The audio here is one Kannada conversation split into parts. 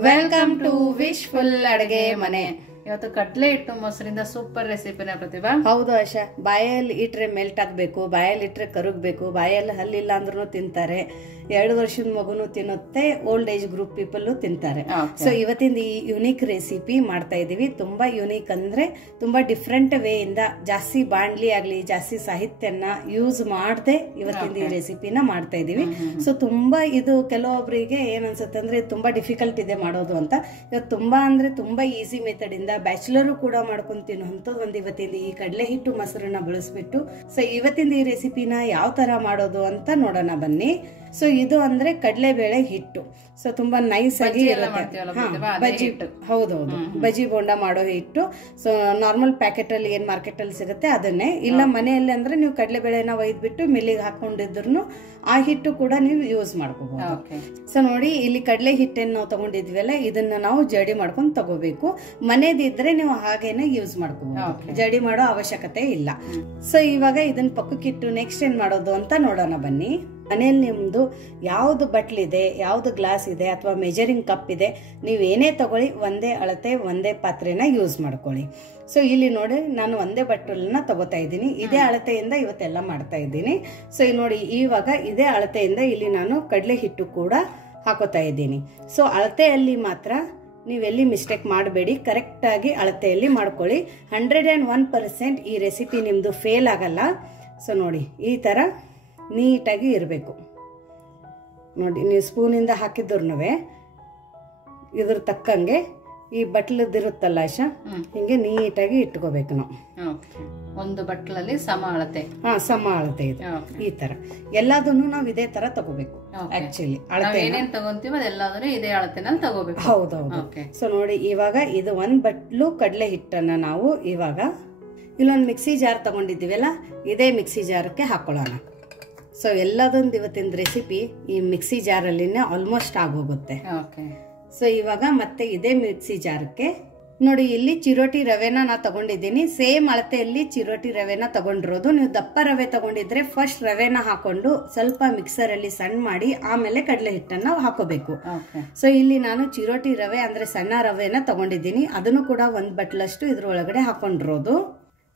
ವೆಲ್ಕಮ್ ಟು ವಿಶ್ಫುಲ್ ಅಡುಗೆ ಮನೆ. ಇವತ್ತು ಕಡ್ಲೆ ಹಿಟ್ಟು ಮೊಸರಿಂದ ಸೂಪರ್ ರೆಸಿಪಿನ ಪ್ರತಿಭಾ. ಹೌದು ಆಶಾ, ಬಾಯಲ್ಲಿ ಇಟ್ರೆ ಮೆಲ್ಟ್ ಆಗ್ಬೇಕು, ಬಾಯಲ್ಲಿ ಇಟ್ರೆ ಕರುಗ್ಬೇಕು, ಬಾಯಲ್ಲಿ ಹಲ್ಲಿಲ್ಲ ಅಂದ್ರೂ ತಿಂತಾರೆ. 2 ವರ್ಷದ ಮಗುನು ತಿನ್ನುತ್ತೆ, ಓಲ್ಡ್ ಏಜ್ ಗ್ರೂಪ್ ಪೀಪಲ್ ತಿಂತಾರೆ. ಸೊ ಇವತ್ತಿಂದ ಈ ಯುನೀಕ್ ರೆಸಿಪಿ ಮಾಡ್ತಾ ಇದೀವಿ. ತುಂಬಾ ಯುನೀಕ್ ಅಂದ್ರೆ ತುಂಬಾ ಡಿಫ್ರೆಂಟ್ ವೇ ಇಂದ, ಜಾಸ್ತಿ ಬಾಣ್ಲಿ ಆಗ್ಲಿ ಜಾಸ್ತಿ ಸಾಹಿತ್ಯನ ಯೂಸ್ ಮಾಡದೆ ಇವತ್ತಿಂದ ಈ ರೆಸಿಪಿನ ಮಾಡ್ತಾ ಇದೀವಿ. ಸೊ ತುಂಬಾ ಇದು ಕೆಲವೊಬ್ಬರಿಗೆ ಏನ್ ಅನ್ಸುತ್ತೆ ಅಂದ್ರೆ ತುಂಬಾ ಡಿಫಿಕಲ್ಟ್ ಇದೆ ಮಾಡೋದು ಅಂತ. ಇವತ್ತು ತುಂಬಾ ಅಂದ್ರೆ ತುಂಬಾ ಈಸಿ ಮೆಥಡ್ ಇಂದ ಬ್ಯಾಚುಲರ್ ಕೂಡ ಮಾಡ್ಕೊಂಡು ತಿನ್ನುವಂಥದ್ದು ಒಂದು ಇವತ್ತಿಂದ ಈ ಕಡಲೆ ಹಿಟ್ಟು ಮೊಸರನ್ನ ಬಳಸ್ಬಿಟ್ಟು ಸೊ ಇವತ್ತಿಂದ ಈ ರೆಸಿಪಿನ ಯಾವ ತರ ಮಾಡೋದು ಅಂತ ನೋಡೋಣ ಬನ್ನಿ. ಸೊ ಇದು ಅಂದ್ರೆ ಕಡಲೆಬೇಳೆ ಹಿಟ್ಟು. ಸೊ ತುಂಬಾ ನೈಸ್ ಆಗಿ ಇರುತ್ತೆ. ಬಜ್ಜಿ, ಹೌದೌದು, ಬಜ್ಜಿ ಬೋಂಡ ಮಾಡೋ ಹಿಟ್ಟು. ಸೊ ನಾರ್ಮಲ್ ಪ್ಯಾಕೆಟ್ ಅಲ್ಲಿ ಏನ್ ಮಾರ್ಕೆಟ್ ಅಲ್ಲಿ ಸಿಗುತ್ತೆ ಅದನ್ನೇ, ಇಲ್ಲ ಮನೆಯಲ್ಲಿ ಅಂದ್ರೆ ನೀವು ಕಡಲೆಬೇಳೆನ ಒಯ್ದ್ಬಿಟ್ಟು ಮಿಲ್ಲಿಗೆ ಹಾಕೊಂಡಿದ್ರು ಆ ಹಿಟ್ಟು ಕೂಡ ನೀವು ಯೂಸ್ ಮಾಡ್ಕೋಬಹುದು. ಸೊ ನೋಡಿ, ಇಲ್ಲಿ ಕಡಲೆ ಹಿಟ್ಟನ್ನು ನಾವು ತಗೊಂಡಿದ್ವಲ್ಲ, ಇದನ್ನ ನಾವು ಜಡಿ ಮಾಡ್ಕೊಂಡು ತಗೋಬೇಕು. ಮನೆದಿದ್ರೆ ನೀವು ಹಾಗೇನೆ ಯೂಸ್ ಮಾಡ್ಕೋಬಹುದು, ಜಡಿ ಮಾಡೋ ಅವಶ್ಯಕತೆ ಇಲ್ಲ. ಸೊ ಇವಾಗ ಇದನ್ನ ಪಕ್ಕಕ್ಕಿಟ್ಟು ನೆಕ್ಸ್ಟ್ ಏನ್ ಮಾಡೋದು ಅಂತ ನೋಡೋಣ ಬನ್ನಿ. ಮನೆಯಲ್ಲಿ ನಿಮ್ದು ಯಾವ್ದು ಬಟ್ಲಿದೆ, ಯಾವ್ದು ಗ್ಲಾಸ್ ಇದೆ ಅಥವಾ ಮೆಜರಿಂಗ್ ಕಪ್ ಇದೆ, ನೀವೇನೇ ತಗೊಳ್ಳಿ ಒಂದೇ ಅಳತೆ ಒಂದೇ ಪಾತ್ರೆನ ಯೂಸ್ ಮಾಡ್ಕೊಳ್ಳಿ. ಸೊ ಇಲ್ಲಿ ನೋಡಿ, ನಾನು ಒಂದೇ ಬಟ್ಟಲನ್ನ ತಗೋತಾ ಇದ್ದೀನಿ. ಇದೇ ಅಳತೆಯಿಂದ ಇವತ್ತೆಲ್ಲ ಮಾಡ್ತಾ ಇದ್ದೀನಿ. ಸೊ ಇಲ್ಲಿ ನೋಡಿ, ಇವಾಗ ಇದೇ ಅಳತೆಯಿಂದ ಇಲ್ಲಿ ನಾನು ಕಡಲೆ ಹಿಟ್ಟು ಕೂಡ ಹಾಕೋತಾ ಇದ್ದೀನಿ. ಸೊ ಅಳತೆಯಲ್ಲಿ ಮಾತ್ರ ನೀವೆಲ್ಲಿ ಮಿಸ್ಟೇಕ್ ಮಾಡಬೇಡಿ, ಕರೆಕ್ಟ್ ಆಗಿ ಅಳತೆಯಲ್ಲಿ ಮಾಡ್ಕೊಳ್ಳಿ. 101% ಈ ರೆಸಿಪಿ ನಿಮ್ದು ಫೇಲ್ ಆಗಲ್ಲ. ಸೊ ನೋಡಿ, ಈ ತರ ನೀಟಾಗಿ ಇರಬೇಕು. ನೋಡಿ, ನೀವು ಸ್ಪೂನಿಂದ ಹಾಕಿದ್ರು ಇದ್ರ ತಕ್ಕಂಗೆ ಈ ಬಟ್ಲದಿರುತ್ತಲ್ಲ ಆಶಾ, ಹಿಂಗೆ ನೀಟಾಗಿ ಇಟ್ಕೋಬೇಕು ನಾವು. ಒಂದು ಬಟ್ಲಲ್ಲಿ ಸಮ ಅಳತೆ, ಸಮ ಅಳತೆ ಇದೆ. ಈ ತರ ಎಲ್ಲದನ್ನು ನಾವು ಇದೇ ತರ ತಗೋಬೇಕು. ಆಕ್ಚುಲಿ ಅಳತೆ ಏನೇನ್ ತಗೊಂತೀವಿ ಅದೆಲ್ಲದನ್ನು ಇದೇ ಅಳತೆನಲ್ಲಿ ತಗೋಬೇಕು. ಹೌದೌದು. ಸೊ ನೋಡಿ, ಇವಾಗ ಇದು 1 ಬಟ್ಲು ಕಡಲೆ ಹಿಟ್ಟನ್ನ ನಾವು ಇವಾಗ ಇಲ್ಲೊಂದು ಮಿಕ್ಸಿ ಜಾರ್ ತಗೊಂಡಿದ್ದೀವಲ್ಲ, ಇದೇ ಮಿಕ್ಸಿ ಜಾರಕ್ಕೆ ಹಾಕೊಳ್ಳೋಣ. ಸೊ ಎಲ್ಲದೊಂದು ಇವತ್ತಿನ ರೆಸಿಪಿ ಈ ಮಿಕ್ಸಿ ಜಾರಲ್ಲಿನೇ ಆಲ್ಮೋಸ್ಟ್ ಆಗೋಗುತ್ತೆ. ಸೊ ಇವಾಗ ಮತ್ತೆ ಇದೇ ಮಿಕ್ಸಿ ಜಾರಕ್ಕೆ ನೋಡಿ, ಇಲ್ಲಿ ಚಿರೋಟಿ ರವೆನ ನಾ ತಗೊಂಡಿದ್ದೀನಿ. ಸೇಮ್ ಅಳತೆಯಲ್ಲಿ ಚಿರೋಟಿ ರವೆನ ತಗೊಂಡಿರೋದು. ನೀವು ದಪ್ಪ ರವೆ ತಗೊಂಡಿದ್ರೆ ಫಸ್ಟ್ ರವೆನ ಹಾಕೊಂಡು ಸ್ವಲ್ಪ ಮಿಕ್ಸರ್ ಅಲ್ಲಿ ಸಣ್ಣ ಮಾಡಿ ಆಮೇಲೆ ಕಡಲೆ ಹಿಟ್ಟನ್ನ ಹಾಕೋಬೇಕು. ಸೊ ಇಲ್ಲಿ ನಾನು ಚಿರೋಟಿ ರವೆ ಅಂದ್ರೆ ಸಣ್ಣ ರವೆನ ತಗೊಂಡಿದ್ದೀನಿ. ಅದನ್ನು ಕೂಡ 1 ಬಟ್ಲಷ್ಟು ಇದ್ರೊಳಗಡೆ ಹಾಕೊಂಡಿರೋದು.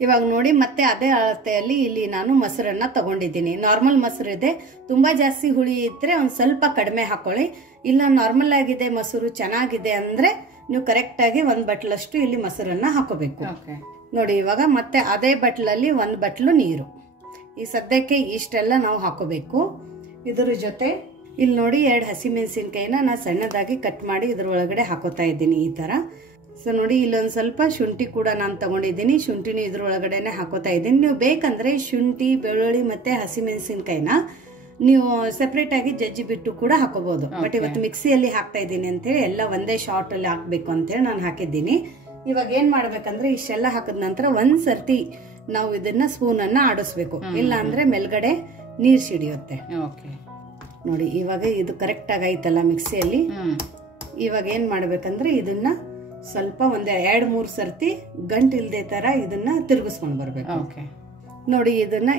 ಇವಾಗ ನೋಡಿ, ಮತ್ತೆ ಅದೇ ಅಳತೆಯಲ್ಲಿ ಇಲ್ಲಿ ನಾನು ಮೊಸರನ್ನ ತಗೊಂಡಿದ್ದೀನಿ. ನಾರ್ಮಲ್ ಮೊಸರು ಇದೆ, ತುಂಬಾ ಜಾಸ್ತಿ ಹುಳಿ ಇದ್ರೆ ಒಂದ್ ಸ್ವಲ್ಪ ಕಡಿಮೆ ಹಾಕೊಳ್ಳಿ. ಇಲ್ಲ ನಾರ್ಮಲ್ ಆಗಿದೆ ಮೊಸರು ಚೆನ್ನಾಗಿದೆ ಅಂದ್ರೆ ನೀವು ಕರೆಕ್ಟ್ ಆಗಿ 1 ಬಟ್ಲಷ್ಟು ಇಲ್ಲಿ ಮೊಸರನ್ನ ಹಾಕೋಬೇಕು. ನೋಡಿ, ಇವಾಗ ಮತ್ತೆ ಅದೇ ಬಟ್ಲಲ್ಲಿ 1 ಬಟ್ಲು ನೀರು. ಈ ಸದ್ಯಕ್ಕೆ ಇಷ್ಟೆಲ್ಲ ನಾವು ಹಾಕೋಬೇಕು. ಇದ್ರ ಜೊತೆ ಇಲ್ಲಿ ನೋಡಿ 2 ಹಸಿಮೆಣಸಿನ್ಕಾಯಿನ ನಾ ಸಣ್ಣದಾಗಿ ಕಟ್ ಮಾಡಿ ಇದ್ರೊಳಗಡೆ ಹಾಕೋತಾ ಇದ್ದೀನಿ ಈ ತರ. ಸೊ ನೋಡಿ, ಇಲ್ಲೊಂದ್ ಸ್ವಲ್ಪ ಶುಂಠಿ ಕೂಡ ನಾನು ತಗೊಂಡಿದ್ದೀನಿ. ಶುಂಠಿನ ಇದ್ರೊಳಗಡೆನೆ ಹಾಕೋತಾ ಇದ್ದೀನಿ. ನೀವು ಬೇಕಂದ್ರೆ ಶುಂಠಿ, ಬೆಳ್ಳುಳ್ಳಿ ಮತ್ತೆ ಹಸಿಮೆಣಸಿನ್ಕಾಯಿನ ನೀವು ಸೆಪರೇಟ್ ಆಗಿ ಜಜ್ಜಿ ಬಿಟ್ಟು ಕೂಡ ಹಾಕೋಬಹುದು. ಬಟ್ ಇವತ್ತು ಮಿಕ್ಸಿಯಲ್ಲಿ ಹಾಕ್ತಾ ಇದ್ದೀನಿ ಅಂತೇಳಿ ಎಲ್ಲ ಒಂದೇ ಶಾರ್ಟ್ ಅಲ್ಲಿ ಹಾಕ್ಬೇಕು ಅಂತೇಳಿ ನಾನು ಹಾಕಿದ್ದೀನಿ. ಇವಾಗ ಏನ್ ಮಾಡ್ಬೇಕಂದ್ರೆ ಇಷ್ಟೆಲ್ಲ ಹಾಕಿದ ನಂತರ ಒಂದ್ ಸರ್ತಿ ನಾವು ಇದನ್ನ ಸ್ಪೂನ್ ಅನ್ನ ಆಡಿಸ್ಬೇಕು, ಇಲ್ಲ ಅಂದ್ರೆ ಮೇಲ್ಗಡೆ ನೀರ್ ಸಿಡಿಯುತ್ತೆ. ನೋಡಿ, ಇವಾಗ ಇದು ಕರೆಕ್ಟ್ ಆಗೈತಲ್ಲ ಮಿಕ್ಸಿಯಲ್ಲಿ. ಇವಾಗ ಏನ್ ಮಾಡ್ಬೇಕಂದ್ರೆ ಇದನ್ನ ಸ್ವಲ್ಪ ಒಂದ್ 2-3 ಸರ್ತಿ ಗಂಟಿಲ್ದೆ ತರ ಇದನ್ನ ತಿರುಗಿಸ್ಕೊಂಡ್ ಬರ್ಬೇಕು. ನೋಡಿ, ಇದನ್ನ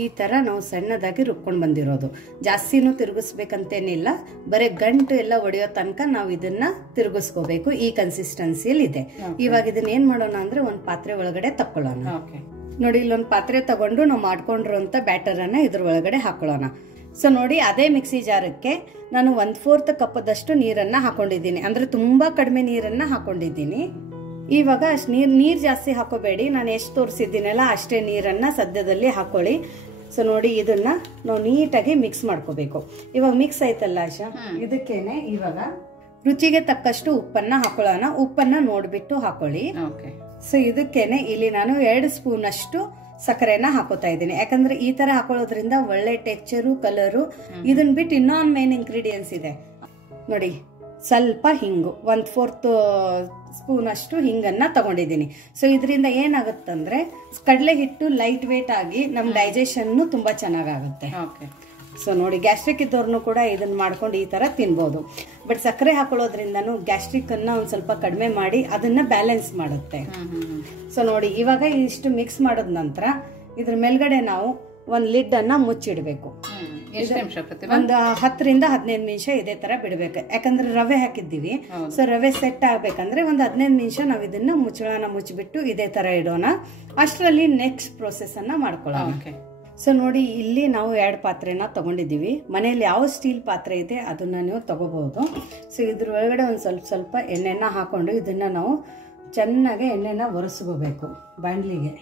ಈ ತರ ನಾವು ಸಣ್ಣದಾಗಿ ರುಬ್ಕೊಂಡ್ ಬಂದಿರೋದು. ಜಾಸ್ತಿನೂ ತಿರುಗಿಸ್ಬೇಕಂತೇನಿಲ್ಲ, ಬರೀ ಗಂಟು ಎಲ್ಲ ಒಡೆಯೋ ತನಕ ನಾವು ಇದನ್ನ ತಿರುಗಿಸ್ಕೋಬೇಕು. ಈ ಕನ್ಸಿಸ್ಟೆನ್ಸಿಯಲ್ಲಿ ಇದೆ. ಇವಾಗ ಇದನ್ನ ಏನ್ ಮಾಡೋಣ ಅಂದ್ರೆ ಒಂದ್ ಪಾತ್ರೆ ಒಳಗಡೆ ತಕ್ಕೊಳ್ಳೋಣ. ನೋಡಿ, ಇಲ್ಲೊಂದ್ ಪಾತ್ರೆ ತಗೊಂಡು ನಾವು ಮಾಡ್ಕೊಂಡಿರುವಂತ ಬ್ಯಾಟರ್ ಅನ್ನ ಇದ್ರ ಒಳಗಡೆ ಹಾಕೊಳ್ಳೋಣ. ಸೊ ನೋಡಿ, ಅದೇ ಮಿಕ್ಸಿ ಜಾರಕ್ಕೆ ನಾನು 1/4 ಕಪ್ಪದಷ್ಟು ನೀರನ್ನ ಹಾಕೊಂಡಿದ್ದೀನಿ. ಅಂದ್ರೆ ತುಂಬಾ ಕಡಿಮೆ ನೀರನ್ನ ಹಾಕೊಂಡಿದ್ದೀನಿ. ಇವಾಗ ಅಷ್ಟು ನೀರ್ ಜಾಸ್ತಿ ಹಾಕೋಬೇಡಿ, ನಾನು ಎಷ್ಟು ತೋರಿಸಿದ್ದೀನಲ್ಲ ಅಷ್ಟೇ ನೀರನ್ನ ಸದ್ಯದಲ್ಲಿ ಹಾಕೊಳ್ಳಿ. ಸೊ ನೋಡಿ, ಇದನ್ನ ನಾವು ನೀಟಾಗಿ ಮಿಕ್ಸ್ ಮಾಡ್ಕೋಬೇಕು. ಇವಾಗ ಮಿಕ್ಸ್ ಆಯ್ತಲ್ಲ ಆಶಾ, ಇದಕ್ಕೇನೆ ಇವಾಗ ರುಚಿಗೆ ತಕ್ಕಷ್ಟು ಉಪ್ಪನ್ನ ಹಾಕೊಳ್ಳೋಣ. ಉಪ್ಪನ್ನ ನೋಡ್ಬಿಟ್ಟು ಹಾಕೊಳ್ಳಿ. ಸೊ ಇದಕ್ಕೇನೆ ಇಲ್ಲಿ ನಾನು 2 ಸ್ಪೂನ್ ಅಷ್ಟು ಸಕ್ಕರೆನ ಹಾಕೋತಾ ಇದ್ದೀನಿ. ಯಾಕಂದ್ರೆ ಈ ತರ ಹಾಕೊಳ್ಳೋದ್ರಿಂದ ಒಳ್ಳೆ ಟೆಕ್ಸ್ಚರು, ಕಲರು. ಇದನ್ ಬಿಟ್ಟು ಇನ್ನೊಂದು ಮೇನ್ ಇಂಗ್ರೀಡಿಯೆಂಟ್ಸ್ ಇದೆ ನೋಡಿ, ಸ್ವಲ್ಪ ಹಿಂಗು, 1/4 ಸ್ಪೂನ್ ಅಷ್ಟು ಹಿಂಗನ್ನ ತಗೊಂಡಿದ್ದೀನಿ. ಸೊ ಇದರಿಂದ ಏನಾಗುತ್ತಂದ್ರೆ ಕಡಲೆ ಹಿಟ್ಟು ಲೈಟ್ ವೇಟ್ ಆಗಿ ನಮ್ ಡೈಜೆಷನ್ ತುಂಬಾ ಚೆನ್ನಾಗಾಗುತ್ತೆ. ಸೊ ನೋಡಿ, ಗ್ಯಾಸ್ಟ್ರಿಕ್ ಇದ್ದವ್ರನ್ನು ಕೂಡ ಇದನ್ನ ಮಾಡ್ಕೊಂಡು ಈ ತರ ತಿನ್ಬಹುದು. ಬಟ್ ಸಕ್ಕರೆ ಹಾಕೊಳ್ಳೋದ್ರಿಂದನೂ ಗ್ಯಾಸ್ಟ್ರಿಕ್ ಅನ್ನ ಒಂದ್ ಸ್ವಲ್ಪ ಕಡಿಮೆ ಮಾಡಿ ಅದನ್ನ ಬ್ಯಾಲೆನ್ಸ್ ಮಾಡುತ್ತೆ. ಸೊ ನೋಡಿ, ಇವಾಗ ಇಷ್ಟು ಮಿಕ್ಸ್ ಮಾಡಿದ ನಂತರ ಇದ್ರ ಮೇಲ್ಗಡೆ ನಾವು ಒಂದ್ ಲಿಡ್ ಅನ್ನ ಮುಚ್ಚಿಡ್ಬೇಕು. ಎಷ್ಟು ನಿಮಿಷ ಪ್ರತಿಭಾ? ಒಂದು 10 ರಿಂದ 15 ನಿಮಿಷ ಇದೇ ತರ ಬಿಡ್ಬೇಕು. ಯಾಕಂದ್ರೆ ರವೆ ಹಾಕಿದ್ದೀವಿ. ಸೊ ರವೆ ಸೆಟ್ ಆಗ್ಬೇಕಂದ್ರೆ ಒಂದು 15 ನಿಮಿಷ ನಾವು ಇದನ್ನ ಮುಚ್ಚಳನ ಮುಚ್ಚಿಬಿಟ್ಟು ಇದೇ ತರ ಇಡೋಣ. ಅಷ್ಟರಲ್ಲಿ ನೆಕ್ಸ್ಟ್ ಪ್ರೋಸೆಸ್ ಅನ್ನ ಮಾಡ್ಕೊಳ್ಳೋಣ. ಸೊ ನೋಡಿ, ಇಲ್ಲಿ ನಾವು 2 ಪಾತ್ರೆನ ತಗೊಂಡಿದ್ದೀವಿ. ಮನೆಯಲ್ಲಿ ಯಾವ ಸ್ಟೀಲ್ ಪಾತ್ರೆ ಇದೆ ಅದನ್ನ ನೀವು ತಗೋಬಹುದು. ಸೊ ಇದ್ರ ಒಳಗಡೆ ಒಂದು ಸ್ವಲ್ಪ ಎಣ್ಣೆನ ಹಾಕೊಂಡು ಇದನ್ನ ನಾವು ಚೆನ್ನಾಗಿ ಎಣ್ಣೆನ ಒರೆಸ್ಕೋಬೇಕು ಬಾಂಡ್ಲಿಗೆ.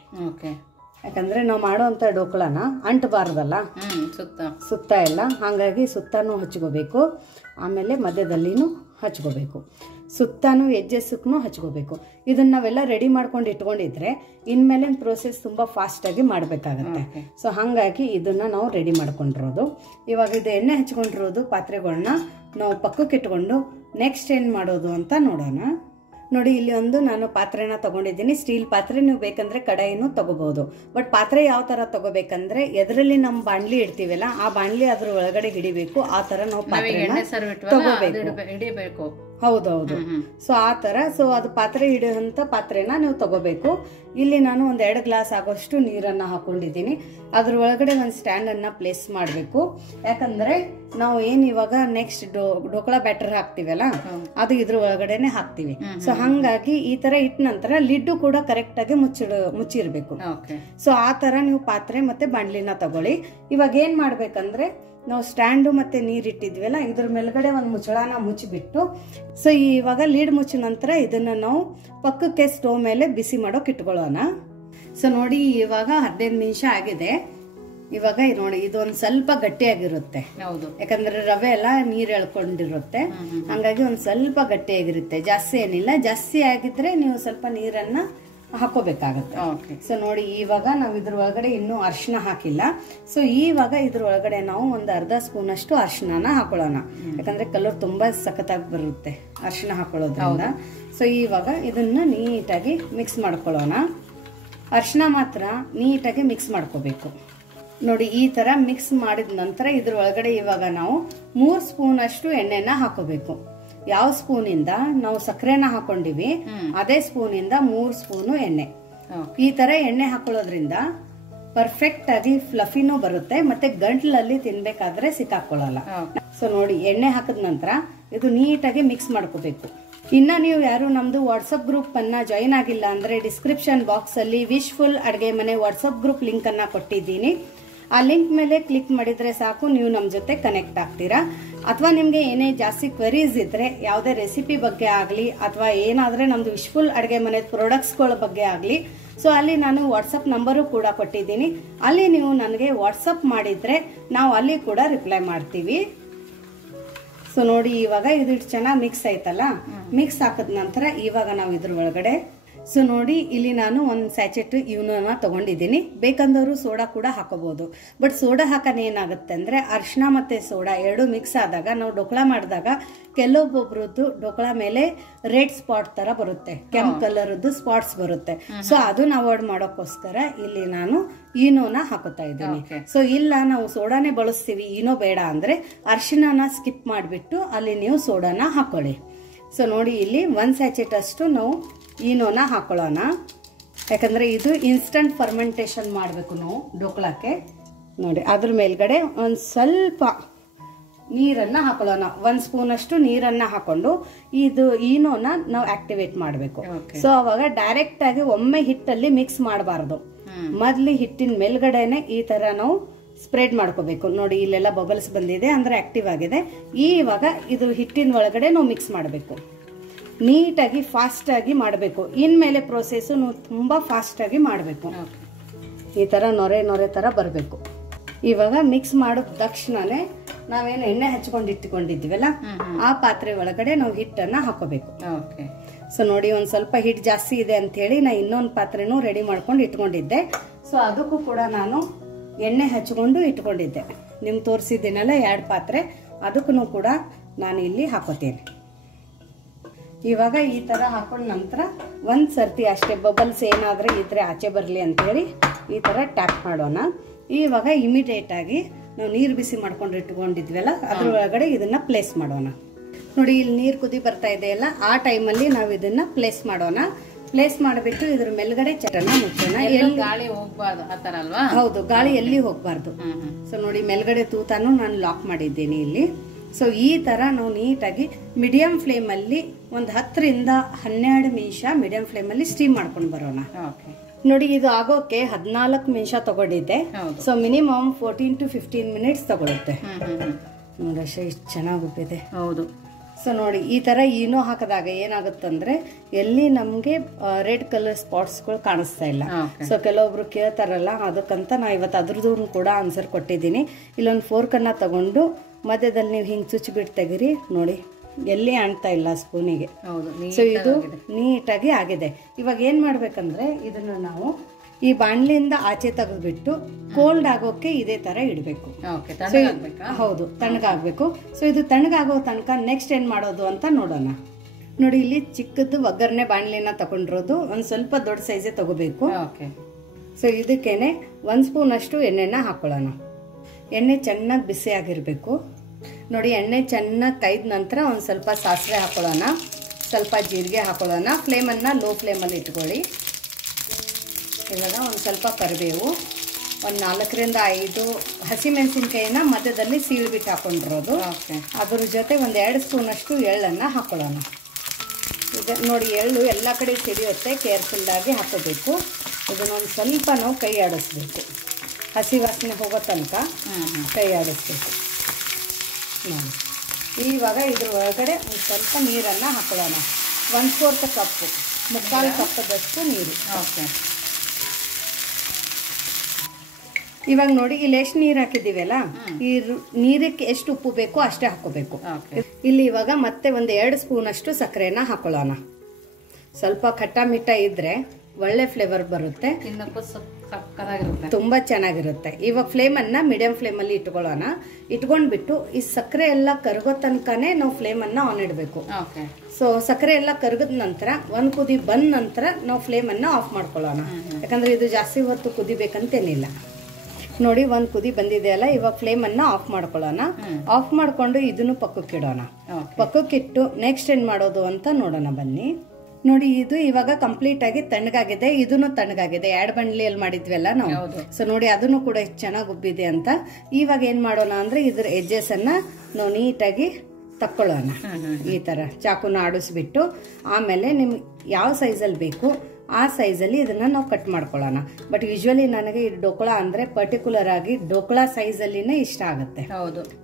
ಯಾಕಂದ್ರೆ ನಾವು ಮಾಡುವಂತ ಡೋಕ್ಳನ ಅಂಟಬಾರ್ದಲ್ಲ ಸುತ್ತ ಎಲ್ಲ, ಹಾಗಾಗಿ ಸುತ್ತಾನು ಹಚ್ಕೋಬೇಕು. ಆಮೇಲೆ ಮಧ್ಯದಲ್ಲಿನೂ ಹಚ್ಕೋಬೇಕು, ಸುತ್ತಾನು ಎಜ್ಜೆಸಕ್ಕೂ ಹಚ್ಕೋಬೇಕು. ಇದನ್ನ ನಾವೆಲ್ಲ ರೆಡಿ ಮಾಡ್ಕೊಂಡು ಇಟ್ಕೊಂಡಿದ್ರೆ ಇನ್ಮೇಲೆ ಪ್ರೋಸೆಸ್ ತುಂಬಾ ಫಾಸ್ಟ್ ಆಗಿ ಮಾಡ್ಬೇಕಾಗತ್ತೆ. ಸೊ ಹಾಗಾಗಿ ಇದನ್ನ ನಾವು ರೆಡಿ ಮಾಡ್ಕೊಂಡಿರೋದು. ಇವಾಗ ಇದು ಎಣ್ಣೆ ಹಚ್ಕೊಂಡಿರೋದು ಪಾತ್ರೆಗಳನ್ನ ನಾವು ಪಕ್ಕಕ್ಕೆ ಇಟ್ಕೊಂಡು ನೆಕ್ಸ್ಟ್ ಏನ್ ಮಾಡೋದು ಅಂತ ನೋಡೋಣ. ನೋಡಿ, ಇಲ್ಲಿ ಒಂದು ನಾನು ಪಾತ್ರೆನ ತಗೊಂಡಿದ್ದೀನಿ. ಸ್ಟೀಲ್ ಪಾತ್ರೆ, ನೀವು ಬೇಕಂದ್ರೆ ಕಡಾಯಿನೂ ತಗೋಬಹುದು. ಬಟ್ ಪಾತ್ರೆ ಯಾವ ತರ ತಗೋಬೇಕಂದ್ರೆ ಎದರಲ್ಲಿ ನಮ್ಮ ಬಾಣ್ಲಿ ಇಡ್ತೀವಲ್ಲ ಆ ಬಾಣ್ಲಿ ಅದ್ರ ಒಳಗಡೆ ಹಿಡಿಬೇಕು. ಆ ತರ ನಾವು ಪಾತ್ರೆನ ತಗೋಬೇಕು. ಹೌದೌದು. ಸೊ ಆ ತರ, ಸೊ ಅದು ಪಾತ್ರೆ ಹಿಡಿಯುವಂತ ಪಾತ್ರೆನ ನೀವು ತಗೋಬೇಕು. ಇಲ್ಲಿ ನಾನು ಒಂದ್ 2 ಗ್ಲಾಸ್ ಆಗೋಷ್ಟು ನೀರನ್ನ ಹಾಕೊಂಡಿದ್ದೀನಿ. ಅದ್ರ ಒಳಗಡೆ ಒಂದು ಸ್ಟ್ಯಾಂಡ್ ಅನ್ನ ಪ್ಲೇಸ್ ಮಾಡ್ಬೇಕು. ಯಾಕಂದ್ರೆ ನಾವು ಏನ್ ಇವಾಗ ನೆಕ್ಸ್ಟ್ ಡೋಕ್ಳಾ ಬ್ಯಾಟರ್ ಹಾಕ್ತಿವಲ್ಲ ಅದು ಇದ್ರ ಒಳಗಡೆನೆ ಹಾಕ್ತಿವಿ. ಸೊ ಹಂಗಾಗಿ ಈ ತರ ಇಟ್ಟ ನಂತರ ಲಿಡ್ ಕೂಡ ಕರೆಕ್ಟ್ ಆಗಿ ಮುಚ್ಚಿರ್ಬೇಕು. ಸೊ ಆ ತರ ನೀವು ಪಾತ್ರೆ ಮತ್ತೆ ಬಾಣ್ಲಿನ ತಗೊಳ್ಳಿ. ಇವಾಗ ಏನ್ ಮಾಡ್ಬೇಕಂದ್ರೆ ನಾವು ಸ್ಟ್ಯಾಂಡು ಮತ್ತೆ ನೀರ್ ಇಟ್ಟಿದ್ವಲ್ಲ ಇದ್ರ ಮೇಲ್ಗಡೆ ಒಂದು ಮುಚ್ಚಳನ ಮುಚ್ಚಿಬಿಟ್ಟು, ಸೊ ಇವಾಗ ಲೀಡ್ ಮುಚ್ಚಿದ ನಂತರ ಇದನ್ನ ನಾವು ಪಕ್ಕಕ್ಕೆ ಸ್ಟೋವ್ ಮೇಲೆ ಬಿಸಿ ಮಾಡೋಕ್ ಇಟ್ಕೊಳ್ಳೋಣ. ಸೊ ನೋಡಿ, ಇವಾಗ 15 ನಿಮಿಷ ಆಗಿದೆ. ಇವಾಗ ನೋಡಿ ಇದೊಂದ್ ಸ್ವಲ್ಪ ಗಟ್ಟಿಯಾಗಿರುತ್ತೆ. ಯಾಕಂದ್ರೆ ರವೆ ಎಲ್ಲ ನೀರ್ ಎಳ್ಕೊಂಡಿರುತ್ತೆ, ಹಂಗಾಗಿ ಒಂದ್ ಸ್ವಲ್ಪ ಗಟ್ಟಿಯಾಗಿರುತ್ತೆ. ಜಾಸ್ತಿ ಏನಿಲ್ಲ. ಜಾಸ್ತಿ ಆಗಿದ್ರೆ ನೀವು ಸ್ವಲ್ಪ ನೀರನ್ನ ಹಾಕೋಬೇಕಾಗತ್ತೆ. ಸೊ ನೋಡಿ, ಇವಾಗ ನಾವು ಇದ್ರ ಒಳಗಡೆ ಇನ್ನೂ ಅರಿಶಿನ ಹಾಕಿಲ್ಲ. ಸೊ ಇವಾಗ ಇದ್ರ ಒಳಗಡೆ ನಾವು ಒಂದು ಅರ್ಧ ಸ್ಪೂನ್ ಅಷ್ಟು ಅರಿಶಿನ ಹಾಕೊಳ್ಳೋಣ. ಯಾಕಂದ್ರೆ ಕಲರ್ ತುಂಬಾ ಸಖತ್ತಾಗಿ ಬರುತ್ತೆ ಅರಿಶಿನ ಹಾಕೊಳ್ಳೋದ್ರಿಂದ. ಸೊ ಇವಾಗ ಇದನ್ನ ನೀಟಾಗಿ ಮಿಕ್ಸ್ ಮಾಡ್ಕೊಳ್ಳೋಣ. ಅರಿಶಿನ ಮಾತ್ರ ನೀಟಾಗಿ ಮಿಕ್ಸ್ ಮಾಡ್ಕೋಬೇಕು. ನೋಡಿ, ಈ ತರ ಮಿಕ್ಸ್ ಮಾಡಿದ ನಂತರ ಇದ್ರ ಒಳಗಡೆ ಇವಾಗ ನಾವು 3 ಸ್ಪೂನ್ ಅಷ್ಟು ಎಣ್ಣೆನ ಹಾಕೋಬೇಕು. ಯಾವ ಸ್ಪೂನ್ ಇಂದ ನಾವು ಸಕ್ಕರೆನ ಹಾಕೊಂಡಿವಿ ಅದೇ ಸ್ಪೂನ್ ಇಂದ 3 ಸ್ಪೂನು ಎಣ್ಣೆ. ಈ ತರ ಎಣ್ಣೆ ಹಾಕೊಳ್ಳೋದ್ರಿಂದ ಪರ್ಫೆಕ್ಟ್ ಆಗಿ ಫ್ಲಫಿನೂ ಬರುತ್ತೆ, ಮತ್ತೆ ಗಂಟ್ಲಲ್ಲಿ ತಿನ್ಬೇಕಾದ್ರೆ ಸಿಕ್ಕಾಕೊಳ್ಳಲ್ಲ. ಸೊ ನೋಡಿ, ಎಣ್ಣೆ ಹಾಕಿದ ನಂತರ ಇದು ನೀಟಾಗಿ ಮಿಕ್ಸ್ ಮಾಡ್ಕೋಬೇಕು. ಇನ್ನ ನೀವು ಯಾರು ನಮ್ದು ವಾಟ್ಸ್ಆಪ್ ಗ್ರೂಪ್ ಅನ್ನ ಜಾಯಿನ್ ಆಗಿಲ್ಲ ಅಂದ್ರೆ ಡಿಸ್ಕ್ರಿಪ್ಷನ್ ಬಾಕ್ಸ್ ಅಲ್ಲಿ ವಿಶ್ಫುಲ್ ಅಡುಗೆ ಮನೆ ವಾಟ್ಸ್ಆಪ್ ಗ್ರೂಪ್ ಲಿಂಕ್ ಅನ್ನ ಕೊಟ್ಟಿದ್ದೀನಿ. ಆ ಲಿಂಕ್ ಮೇಲೆ ಕ್ಲಿಕ್ ಮಾಡಿದ್ರೆ ಸಾಕು, ನೀವು ನಮ್ಮ ಜೊತೆ ಕನೆಕ್ಟ್ ಆಗ್ತೀರಾ. ಅಥವಾ ನಿಮ್ಗೆ ಏನೇ ಜಾಸ್ತಿ ಕ್ವೆರೀಸ್ ಇದ್ರೆ ಯಾವುದೇ ರೆಸಿಪಿ ಬಗ್ಗೆ ಆಗ್ಲಿ ಅಥವಾ ಏನಾದ್ರೆ ನಮ್ದು ವಿಶ್ಫುಲ್ ಅಡುಗೆ ಮನೆ ಪ್ರಾಡಕ್ಟ್ಸ್ಗಳ ಬಗ್ಗೆ ಆಗ್ಲಿ, ಸೊ ಅಲ್ಲಿ ನಾನು ವಾಟ್ಸಪ್ ನಂಬರು ಕೂಡ ಕೊಟ್ಟಿದ್ದೀನಿ. ಅಲ್ಲಿ ನೀವು ನನಗೆ ವಾಟ್ಸಪ್ ಮಾಡಿದ್ರೆ ನಾವು ಅಲ್ಲಿ ಕೂಡ ರಿಪ್ಲೈ ಮಾಡ್ತೀವಿ. ಸೊ ನೋಡಿ, ಇವಾಗ ಇದು ಚೆನ್ನಾಗಿ ಮಿಕ್ಸ್ ಆಯ್ತಲ್ಲ. ಮಿಕ್ಸ್ ಹಾಕಿದ ನಂತರ ಇವಾಗ ನಾವು ಇದ್ರ ಒಳಗಡೆ, ಸೊ ನೋಡಿ ಇಲ್ಲಿ ನಾನು ಒಂದು ಸ್ಯಾಚೆಟ್ ಇವನ್ನ ತಗೊಂಡಿದ್ದೀನಿ. ಬೇಕಂದವರು ಸೋಡಾ ಕೂಡ ಹಾಕೋಬಹುದು. ಬಟ್ ಸೋಡಾ ಹಾಕನ ಏನಾಗುತ್ತೆ ಅಂದ್ರೆ ಅರಿಶಿನ ಮತ್ತೆ ಸೋಡಾ ಎರಡು ಮಿಕ್ಸ್ ಆದಾಗ ನಾವು ಡೋಕ್ಳಾ ಮಾಡಿದಾಗ ಕೆಲವೊಬ್ಬರದ್ದು ಡೋಕ್ಳಾ ಮೇಲೆ ರೆಡ್ ಸ್ಪಾಟ್ ತರ ಬರುತ್ತೆ, ಕೆಂಪು ಕಲರ್ದು ಸ್ಪಾಟ್ಸ್ ಬರುತ್ತೆ. ಸೊ ಅದನ್ನ ಅವಾಯ್ಡ್ ಮಾಡೋಕ್ಕೋಸ್ಕರ ಇಲ್ಲಿ ನಾನು ಈನೋನ ಹಾಕೋತಾ ಇದ್ದೀನಿ. ಸೊ ಇಲ್ಲ ನಾವು ಸೋಡಾನೇ ಬಳಸ್ತೀವಿ, ಈನೋ ಬೇಡ ಅಂದ್ರೆ ಅರಿಶಿನ ಸ್ಕಿಪ್ ಮಾಡಿಬಿಟ್ಟು ಅಲ್ಲಿ ನೀವು ಸೋಡಾನ ಹಾಕೊಳ್ಳಿ. ಸೊ ನೋಡಿ, ಇಲ್ಲಿ 1 ಸ್ಯಾಚೆಟ್ ಅಷ್ಟು ನಾವು ಈನೋನ ಹಾಕೊಳ್ಳೋಣ. ಯಾಕಂದ್ರೆ ಇದು ಇನ್ಸ್ಟಂಟ್ ಫರ್ಮೆಂಟೇಶನ್ ಮಾಡಬೇಕು ನಾವು ಡೋಕ್ಳಾಕ್ಕೆ. ನೋಡಿ, ಅದ್ರ ಮೇಲ್ಗಡೆ ಒಂದು ಸ್ವಲ್ಪ ನೀರನ್ನ ಹಾಕೊಳ್ಳೋಣ. 1 ಸ್ಪೂನ್ ಅಷ್ಟು ನೀರನ್ನ ಹಾಕೊಂಡು ಇದು ಈನೋನ ನಾವು ಆಕ್ಟಿವೇಟ್ ಮಾಡಬೇಕು. ಸೊ ಅವಾಗ ಡೈರೆಕ್ಟ್ ಆಗಿ ಒಮ್ಮೆ ಹಿಟ್ಟಲ್ಲಿ ಮಿಕ್ಸ್ ಮಾಡಬಾರ್ದು. ಮೊದ್ಲು ಹಿಟ್ಟಿನ ಮೇಲ್ಗಡೆನೆ ಈ ತರ ನಾವು ಸ್ಪ್ರೆಡ್ ಮಾಡ್ಕೋಬೇಕು. ನೋಡಿ, ಇಲ್ಲೆಲ್ಲ ಬಬಲ್ಸ್ ಬಂದಿದೆ ಅಂದ್ರೆ ಆಕ್ಟಿವ್ ಆಗಿದೆ. ಇವಾಗ ಇದು ಹಿಟ್ಟಿನ ಒಳಗಡೆ ನಾವು ಮಿಕ್ಸ್ ಮಾಡಬೇಕು. ನೀಟಾಗಿ ಫಾಸ್ಟ್ ಆಗಿ ಮಾಡಬೇಕು. ಇನ್ಮೇಲೆ ಪ್ರೋಸೆಸ್ ತುಂಬಾ ಫಾಸ್ಟ್ ಆಗಿ ಮಾಡಬೇಕು. ಈ ತರ ನೊರೆ ತರ ಬರಬೇಕು. ಇವಾಗ ಮಿಕ್ಸ್ ಮಾಡಿದ ತಕ್ಷಣನೇ ನಾವೇನು ಎಣ್ಣೆ ಹಚ್ಕೊಂಡು ಇಟ್ಕೊಂಡಿದ್ವಲ್ಲ ಆ ಪಾತ್ರೆ ಒಳಗಡೆ ನಾವು ಹಿಟ್ಟನ್ನ ಹಾಕೋಬೇಕು. ಸೊ ನೋಡಿ, ಒಂದ್ ಸ್ವಲ್ಪ ಹಿಟ್ಟು ಜಾಸ್ತಿ ಇದೆ ಅಂತ ಹೇಳಿ ನಾ ಇನ್ನೊಂದು ಪಾತ್ರೆನೂ ರೆಡಿ ಮಾಡ್ಕೊಂಡು ಇಟ್ಕೊಂಡಿದ್ದೆ. ಸೊ ಅದಕ್ಕೂ ಕೂಡ ನಾನು ಎಣ್ಣೆ ಹಚ್ಕೊಂಡು ಇಟ್ಕೊಂಡಿದ್ದೆ. ನಿಮ್ಗೆ ತೋರಿಸಿದ್ದೀನಲ್ಲ 2 ಪಾತ್ರೆ, ಅದಕ್ಕೂ ಕೂಡ ನಾನು ಇಲ್ಲಿ ಹಾಕೋತೇನೆ. ಇವಾಗ ಈ ತರ ಹಾಕೊಂಡ ನಂತರ ಒಂದ್ ಸರ್ತಿ ಅಷ್ಟೇ ಬಬಲ್ಸ್ ಏನಾದ್ರೆ ಇದ್ರೆ ಆಚೆ ಬರ್ಲಿ ಅಂತ ಹೇಳಿ ಈ ತರ ಟ್ಯಾಪ್ ಮಾಡೋಣ. ಇವಾಗ ಇಮಿಡಿಯೇಟ್ ಆಗಿ ನಾವು ನೀರು ಬಿಸಿ ಮಾಡ್ಕೊಂಡು ಇಟ್ಕೊಂಡಿದ್ವಲ್ಲ ಅದ್ರ ಒಳಗಡೆ ಇದನ್ನ ಪ್ಲೇಸ್ ಮಾಡೋಣ. ನೋಡಿ, ಇಲ್ಲಿ ನೀರು ಕುದಿ ಬರ್ತಾ ಇದೆಯಲ್ಲ, ಆ ಟೈಮಲ್ಲಿ ನಾವು ಇದನ್ನ ಪ್ಲೇಸ್ ಮಾಡೋಣ. ಪ್ಲೇಸ್ ಮಾಡಿಬಿಟ್ಟು ಇದ್ರ ಮೇಲ್ಗಡೆ ಚಟನ ಮುಚ್ಚೋಣ. ಗಾಳಿ ಹೋಗ್ಬಾರ್ದು ಆ ತರ ಅಲ್ವಾ? ಹೌದು, ಗಾಳಿ ಎಲ್ಲಿ ಹೋಗ್ಬಾರ್ದು. ಸೊ ನೋಡಿ ಮೇಲ್ಗಡೆ ತೂತಾನು ನಾನು ಲಾಕ್ ಮಾಡಿದ್ದೀನಿ ಇಲ್ಲಿ. ಸೊ ಈ ತರ ನಾವು ನೀಟಾಗಿ ಮೀಡಿಯಂ ಫ್ಲೇಮ್ ಅಲ್ಲಿ ಒಂದು 10 ರಿಂದ 12 ನಿಮಿಷ ಮೀಡಿಯಂ ಫ್ಲೇಮ್ ಅಲ್ಲಿ ಸ್ಟೀಮ್ ಮಾಡ್ಕೊಂಡು ಬರೋಣ. ನೋಡಿ ಇದು ಆಗೋಕೆ 14 ನಿಮಿಷ ತಗೊಂಡಿದ್ದೆ. ಸೊ ಮಿನಿಮಮ್ 14 to 15 ಮಿನಿಟ್ಸ್ ತಗೊಳುತ್ತೆ. ನೋಡಿ ಇಷ್ಟು ಚೆನ್ನಾಗಿ ಉಬ್ಬಿದೆ. ಹೌದು. ಸೊ ನೋಡಿ ಈ ತರ ಈನೋ ಹಾಕಿದಾಗ ಏನಾಗುತ್ತಂದ್ರೆ ಎಲ್ಲಿ ನಮ್ಗೆ ರೆಡ್ ಕಲರ್ ಸ್ಪಾಟ್ಸ್ಗಳು ಕಾಣಿಸ್ತಾ ಇಲ್ಲ. ಸೊ ಕೆಲವೊಬ್ರು ಕೇಳ್ತಾರಲ್ಲ, ಅದಕ್ಕಂತ ನಾ ಇವತ್ತು ಅದ್ರದ್ದು ಕೂಡ ಆನ್ಸರ್ ಕೊಟ್ಟಿದ್ದೀನಿ. ಇಲ್ಲೊಂದು ಫೋರ್ಕ್ ಅನ್ನ ತಗೊಂಡು ಮಧ್ಯದಲ್ಲಿ ನೀವು ಹಿಂಗ್ ಚುಚ್ಚಿಬಿಟ್ಟು ತೆಗಿರಿ. ನೋಡಿ ಎಲ್ಲಿ ಆಣ್ತಾ ಇಲ್ಲ ಸ್ಪೂನಿಗೆ. ಸೊ ಇದು ನೀಟಾಗಿ ಆಗಿದೆ. ಇವಾಗ ಏನ್ ಮಾಡ್ಬೇಕಂದ್ರೆ ಇದನ್ನ ನಾವು ಈ ಬಾಣ್ಲಿಯಿಂದ ಆಚೆ ತೆಗೆದ್ಬಿಟ್ಟು ಕೋಲ್ಡ್ ಆಗೋಕೆ ಇದೇ ತರ ಇಡಬೇಕು. ಹೌದು, ತಣ್ಣಗಾಗ್ಬೇಕು. ಸೊ ಇದು ತಣ್ಣಗಾಗೋ ತನಕ ನೆಕ್ಸ್ಟ್ ಏನ್ ಮಾಡೋದು ಅಂತ ನೋಡೋಣ. ನೋಡಿ ಇಲ್ಲಿ ಚಿಕ್ಕದ್ದು ಒಗ್ಗರಣೆ ಬಾಣ್ಲಿನ ತಗೊಂಡಿರೋದು ಒಂದ್ ಸ್ವಲ್ಪ ದೊಡ್ಡ ಸೈಜೇ ತಗೋಬೇಕು. ಸೊ ಇದಕ್ಕೇನೆ 1 ಸ್ಪೂನ್ ಅಷ್ಟು ಎಣ್ಣೆನ ಹಾಕೊಳ್ಳೋಣ. ಎಣ್ಣೆ ಚೆನ್ನಾಗಿ ಬಿಸಿ ಆಗಿರ್ಬೇಕು. ನೋಡಿ ಎಣ್ಣೆ ಚೆನ್ನಾಗಿ ಕೈದ ನಂತರ ಒಂದ್ ಸ್ವಲ್ಪ ಸಾಸಿವೆ ಹಾಕೊಳ್ಳೋಣ, ಸ್ವಲ್ಪ ಜೀರಿಗೆ ಹಾಕೊಳ್ಳೋಣ. ಫ್ಲೇಮನ್ನ ಲೋ ಫ್ಲೇಮಲ್ಲಿ ಇಟ್ಕೊಳ್ಳಿ. ಇವಾಗ ಒಂದು ಸ್ವಲ್ಪ ಕರಿಬೇವು, ಒಂದು 4 ರಿಂದ 5 ಹಸಿಮೆಣಸಿನ್ಕಾಯಿನ ಮಧ್ಯದಲ್ಲಿ ಸೀಳ್ಬಿಟ್ಟು ಹಾಕೊಂಡಿರೋದು. ಅದ್ರ ಜೊತೆ ಒಂದು 2 ಸ್ಪೂನ್ ಅಷ್ಟು ಎಳ್ಳನ್ನು ಹಾಕೊಳ್ಳೋಣ. ಈಗ ನೋಡಿ ಎಳ್ಳು ಎಲ್ಲ ಕಡೆ ಸಿಡಿಯುತ್ತೆ, ಕೇರ್ಫುಲ್ಲಾಗಿ ಹಾಕೋಬೇಕು. ಇದನ್ನೊಂದು ಸ್ವಲ್ಪ ನಾವು ಕೈ ಆಡಿಸ್ಬೇಕು, ಹಸಿ ವಾಸನೆ ಹೋಗೋ ತನಕ ಕೈ ಆಡಿಸ್ಬೇಕು. ನೋಡಿ ಇವಾಗ ಇದ್ರ ಒಳಗಡೆ ಒಂದು ಸ್ವಲ್ಪ ನೀರನ್ನು ಹಾಕೊಳ್ಳೋಣ. 1/4 ಕಪ್ಪು, 3/4 ಕಪ್ಪದಷ್ಟು ನೀರು. ಇವಾಗ ನೋಡಿ ಇಲ್ಲಿ ಎಷ್ಟು ನೀರು ಹಾಕಿದ್ದೀವಲ್ಲ, ಈ ನೀರಕ್ಕೆ ಎಷ್ಟು ಉಪ್ಪು ಬೇಕೋ ಅಷ್ಟೇ ಹಾಕೋಬೇಕು. ಇಲ್ಲಿ ಇವಾಗ ಮತ್ತೆ ಒಂದು 2 ಸ್ಪೂನ್ ಅಷ್ಟು ಸಕ್ಕರೆನ ಹಾಕೊಳ್ಳೋಣ. ಸ್ವಲ್ಪ ಖಟ್ಟ ಮಿಟ್ಟ ಇದ್ರೆ ಒಳ್ಳೆ ಫ್ಲೇವರ್ ಬರುತ್ತೆ, ತುಂಬಾ ಚೆನ್ನಾಗಿರುತ್ತೆ. ಇವಾಗ ಫ್ಲೇಮ್ ಅನ್ನ ಮೀಡಿಯಂ ಫ್ಲೇಮ್ ಅಲ್ಲಿ ಇಟ್ಕೊಳ್ಳೋಣ. ಇಟ್ಕೊಂಡ್ಬಿಟ್ಟು ಈ ಸಕ್ಕರೆ ಎಲ್ಲ ಕರಗೋ ತನಕನೇ ನಾವು ಫ್ಲೇಮ್ ಅನ್ನ ಆನ್ ಇಡಬೇಕು. ಸೊ ಸಕ್ಕರೆ ಎಲ್ಲ ಕರಗದ ನಂತರ 1 ಕುದಿ ಬಂದ ನಂತರ ನಾವು ಫ್ಲೇಮ್ ಅನ್ನ ಆಫ್ ಮಾಡ್ಕೊಳ್ಳೋಣ. ಯಾಕಂದ್ರೆ ಇದು ಜಾಸ್ತಿ ಹೊತ್ತು ಕುದಿಬೇಕಂತೇನಿಲ್ಲ. ನೋಡಿ 1 ಕುದಿ ಬಂದಿದೆ ಅಲ್ಲ, ಇವಾಗ ಫ್ಲೇಮ್ ಅನ್ನ ಆಫ್ ಮಾಡ್ಕೊಳ್ಳೋಣ. ಆಫ್ ಮಾಡ್ಕೊಂಡು ಇದನ್ನು ಪಕ್ಕಕ್ಕಿಡೋಣ. ಪಕ್ಕಕ್ಕಿಟ್ಟು ನೆಕ್ಸ್ಟ್ ಏನ್ ಮಾಡೋದು ಅಂತ ನೋಡೋಣ ಬನ್ನಿ. ನೋಡಿ ಇದು ಇವಾಗ ಕಂಪ್ಲೀಟ್ ಆಗಿ ತಣ್ಣಗಾಗಿದೆ, ಇದನ್ನು ತಣ್ಣಗಾಗಿದೆ. 2 ಬಾಣ್ಲಿಯಲ್ಲಿ ಮಾಡಿದ್ವಲ್ಲ ನಾವು. ಸೊ ನೋಡಿ ಅದನ್ನು ಕೂಡ ಚೆನ್ನಾಗಿ ಉಬ್ಬಿದೆ ಅಂತ. ಇವಾಗ ಏನ್ ಮಾಡೋಣ ಅಂದ್ರೆ ಇದ್ರ ಎಡ್ಜಸ್ ಅನ್ನ ನಾವು ನೀಟಾಗಿ ತಕ್ಕೊಳ್ಳೋಣ. ಈ ತರ ಚಾಕುನ ಆಡಿಸ್ಬಿಟ್ಟು ಆಮೇಲೆ ನಿಮ್ಗೆ ಯಾವ ಸೈಜಲ್ಲಿ ಬೇಕು ಆ ಸೈಜಲ್ಲಿ ಇದನ್ನ ನಾವು ಕಟ್ ಮಾಡ್ಕೊಳ್ಳೋಣ. ಬಟ್ ಯೂಶುವಲಿ ನನಗೆ ಈ ಡೋಕ್ಳಾ ಅಂದ್ರೆ ಪರ್ಟಿಕ್ಯುಲರ್ ಆಗಿ ಡೋಕ್ಳಾ ಸೈಜಲ್ಲಿನೇ ಇಷ್ಟ ಆಗುತ್ತೆ.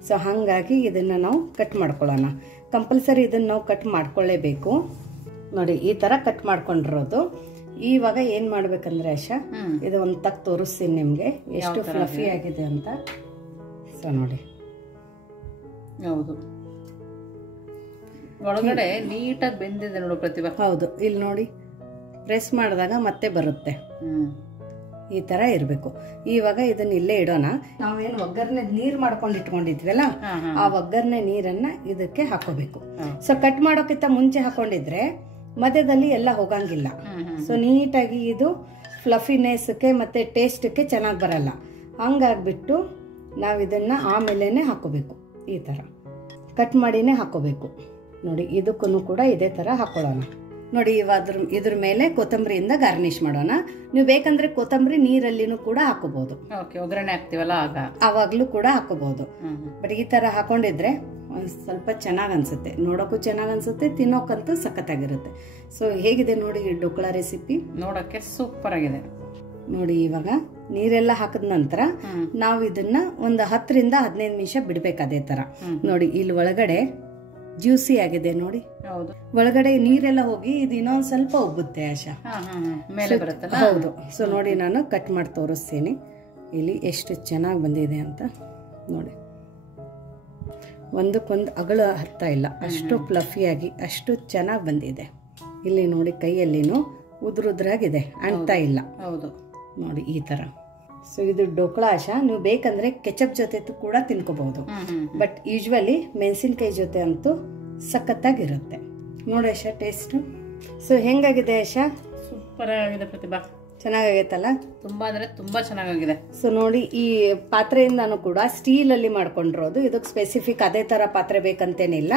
ಸೊ ಹಂಗಾಗಿ ಇದನ್ನ ನಾವು ಕಟ್ ಮಾಡ್ಕೊಳ್ಳೋಣ. ಕಂಪಲ್ಸರಿ ಇದನ್ನ ನಾವು ಕಟ್ ಮಾಡ್ಕೊಳ್ಳೇಬೇಕು. ನೋಡಿ ಈ ತರ ಕಟ್ ಮಾಡ್ಕೊಂಡಿರೋದು. ಇವಾಗ ಏನ್ ಮಾಡ್ಬೇಕಂದ್ರೆ ಆಶಾ, ಇದು ಒಂದು ತಕ್ ತೋರಿಸ್ತೀನಿ ನಿಮ್ಗೆ ಎಷ್ಟು ಫ್ಲಫಿ ಆಗಿದೆ ಅಂತ. ಸೊ ನೋಡಿ, ಹೌದು ಒಳಗಡೆ ನೀಟಾಗಿ ಬೆಂದಿದೆ ನೋಡು ಪ್ರತಿಭಾ. ಹೌದು, ಇಲ್ಲಿ ನೋಡಿ ಪ್ರೆಸ್ ಮಾಡಿದಾಗ ಮತ್ತೆ ಬರುತ್ತೆ. ಈ ತರ ಇರ್ಬೇಕು. ಇವಾಗ ಇದನ್ನ ಇಲ್ಲೇ ಇಡೋಣ. ನಾವೇನು ಒಗ್ಗರಣೆ ನೀರ್ ಮಾಡ್ಕೊಂಡು ಇಟ್ಕೊಂಡಿದ್ವಲ್ಲ, ಆ ಒಗ್ಗರಣೆ ನೀರನ್ನ ಇದಕ್ಕೆ ಹಾಕೋಬೇಕು. ಸೊ ಕಟ್ ಮಾಡೋಕ್ಕಿಂತ ಮುಂಚೆ ಹಾಕೊಂಡಿದ್ರೆ ಮಧ್ಯದಲ್ಲಿ ಎಲ್ಲ ಹೋಗಂಗಿಲ್ಲ. ಸೊ ನೀಟಾಗಿ ಇದು ಫ್ಲಫಿನೆಸ್ಗೆ ಮತ್ತೆ ಟೇಸ್ಟ್ಗೆ ಚೆನ್ನಾಗಿ ಬರಲ್ಲ. ಹಂಗಾಗ್ಬಿಟ್ಟು ನಾವು ಇದನ್ನ ಆಮೇಲೆನೆ ಹಾಕೋಬೇಕು. ಈ ತರ ಕಟ್ ಮಾಡಿನೇ ಹಾಕೋಬೇಕು. ನೋಡಿ ಇದಕ್ಕೂ ಕೂಡ ಇದೇ ತರ ಹಾಕೊಳ್ಳೋಣ. ನೋಡಿ ಇವಾಗ ಇದ್ರ ಮೇಲೆ ಕೊತ್ತಂಬರಿಯಿಂದ ಗಾರ್ನಿಶ್ ಮಾಡೋಣ. ನೀವು ಬೇಕಂದ್ರೆ ಕೊತ್ತಂಬರಿ ನೀರಲ್ಲಿನೂ ಕೂಡ ಹಾಕೋಬಹುದು. ಒಗ್ಗರಣೆ ಹಾಕ್ತಿವಲ್ಲ ಆವಾಗ್ಲೂ ಕೂಡ ಹಾಕೋಬಹುದು. ಬಟ್ ಈ ತರ ಹಾಕೊಂಡಿದ್ರೆ ಒಂದ್ ಸ್ವಲ್ಪ ಚೆನ್ನಾಗ್ ಅನ್ಸುತ್ತೆ, ನೋಡೋಕ್ಕೂ ಚೆನ್ನಾಗ್ ಅನ್ಸುತ್ತೆ, ತಿನ್ನೋಕಂತೂ ಸಖತ್ತಾಗಿರುತ್ತೆ. ಸೊ ಹೇಗಿದೆ ನೋಡಿ ಈ ಡೋಕ್ಳಾ ರೆಸಿಪಿ, ನೋಡಕ್ಕೆ ಸೂಪರ್ ಆಗಿದೆ. ನೋಡಿ ಇವಾಗ ನೀರೆಲ್ಲ ಹಾಕಿದ ನಂತರ ನಾವು ಇದನ್ನ ಒಂದು 10 ರಿಂದ 15 ನಿಮಿಷ ಬಿಡ್ಬೇಕು ಅದೇ ತರ. ನೋಡಿ ಇಲ್ಲಿ ಒಳಗಡೆ ಜ್ಯೂಸಿ ಆಗಿದೆ ನೋಡಿ. ಒಳಗಡೆ ನೀರೆಲ್ಲ ಹೋಗಿ ಇದು ಇನ್ನೊಂದ್ ಸ್ವಲ್ಪ ಉಬ್ಬುತ್ತೆ ಆಶಾ, ಮೇಲೆ ಬರುತ್ತೆ. ಹೌದು. ಸೊ ನೋಡಿ ನಾನು ಕಟ್ ಮಾಡಿ ತೋರಿಸ್ತೀನಿ ಇಲ್ಲಿ ಎಷ್ಟು ಚೆನ್ನಾಗಿ ಬಂದಿದೆ ಅಂತ. ನೋಡಿ ಒಂದಕ್ಕೊಂದು ಅಗಳು ಹತ್ತಾ ಇಲ್ಲ, ಅಷ್ಟು ಫ್ಲಫಿಯಾಗಿ ಅಷ್ಟು ಚೆನ್ನಾಗಿ ಬಂದಿದೆ. ಇಲ್ಲಿ ನೋಡಿ ಕೈಯಲ್ಲಿನೂ ಉದ್ರುದ್ರಾಗಿದೆ, ಅಂಟ್ತಾ ಇಲ್ಲ. ಹೌದು ನೋಡಿ ಈ ತರ. ಸೊ ಇದು ಡೋಕ್ಳಾ ಆಶಾ, ನೀವು ಬೇಕಂದ್ರೆ ಕೆಚಪ್ ಜೊತೆ ಕೂಡ ತಿನ್ಕೋಬಹುದು. ಬಟ್ ಯೂಶುವಲಿ ಮೆಣಸಿನ್ಕಾಯಿ ಜೊತೆ ಅಂತೂ ಸಖತ್ತಾಗಿರುತ್ತೆ. ನೋಡಿ ಆಶಾ ಟೇಸ್ಟ್. ಸೊ ಹೆಂಗಾಗಿದೆ ಆಶಾ? ಸೂಪರ್ ಆಗಿದೆ ಪ್ರತಿಭಾ, ಚೆನ್ನಾಗೈತಲ್ಲ? ತುಂಬಾ ಅಂದ್ರೆ ತುಂಬಾ ಚೆನ್ನಾಗಿದೆ. ಸೊ ನೋಡಿ ಈ ಪಾತ್ರೆಯಿಂದಾನು ಕೂಡ ಸ್ಟೀಲ್ ಅಲ್ಲಿ ಮಾಡ್ಕೊಂಡಿರೋದು. ಇದಕ್ಕೆ ಸ್ಪೆಸಿಫಿಕ್ ಅದೇ ತರ ಪಾತ್ರೆ ಬೇಕಂತೇನಿಲ್ಲ.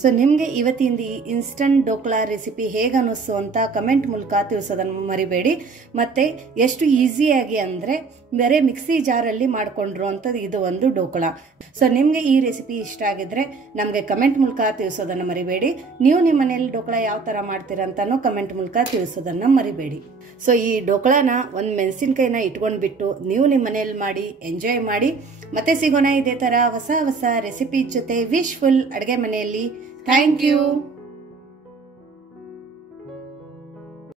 ಸೊ ನಿಮಗೆ ಇವತ್ತಿಂದ ಈ ಇನ್ಸ್ಟಂಟ್ ಡೋಕ್ಲಾ ರೆಸಿಪಿ ಹೇಗೆ ಅನ್ನಿಸ್ತು ಅಂತ ಕಮೆಂಟ್ ಮೂಲಕ ತಿಳಿಸೋದನ್ನು ಮರಿಬೇಡಿ. ಮತ್ತೆ ಎಷ್ಟು ಈಸಿಯಾಗಿ ಅಂದರೆ ಬೇರೆ ಮಿಕ್ಸಿ ಜಾರಲ್ಲಿ ಮಾಡಿಕೊಂಡ್ರು ಅಂಥದ್ದು ಇದು ಒಂದು ಡೋಕ್ಲಾ. ಸೊ ನಿಮಗೆ ಈ ರೆಸಿಪಿ ಇಷ್ಟ ಆಗಿದ್ರೆ ನಮಗೆ ಕಮೆಂಟ್ ಮೂಲಕ ತಿಳಿಸೋದನ್ನು ಮರಿಬೇಡಿ. ನೀವು ನಿಮ್ಮ ಮನೇಲಿ ಡೋಕ್ಲಾ ಯಾವ ಥರ ಮಾಡ್ತೀರಂತನೂ ಕಮೆಂಟ್ ಮೂಲಕ ತಿಳಿಸೋದನ್ನು ಮರಿಬೇಡಿ. ಸೊ ಈ ಡೋಕ್ಲಾನ ಒಂದು ಮೆಣಸಿನ್ಕಾಯಿನ ಇಟ್ಕೊಂಡ್ಬಿಟ್ಟು ನೀವು ನಿಮ್ಮ ಮನೇಲಿ ಮಾಡಿ ಎಂಜಾಯ್ ಮಾಡಿ. ಮತ್ತೆ ಸಿಗೋಣ ಇದೇ ಥರ ಹೊಸ ಹೊಸ ರೆಸಿಪಿ ಜೊತೆ ವಿಶ್ಫುಲ್ ಅಡುಗೆ ಮನೆಯಲ್ಲಿ. Thank you.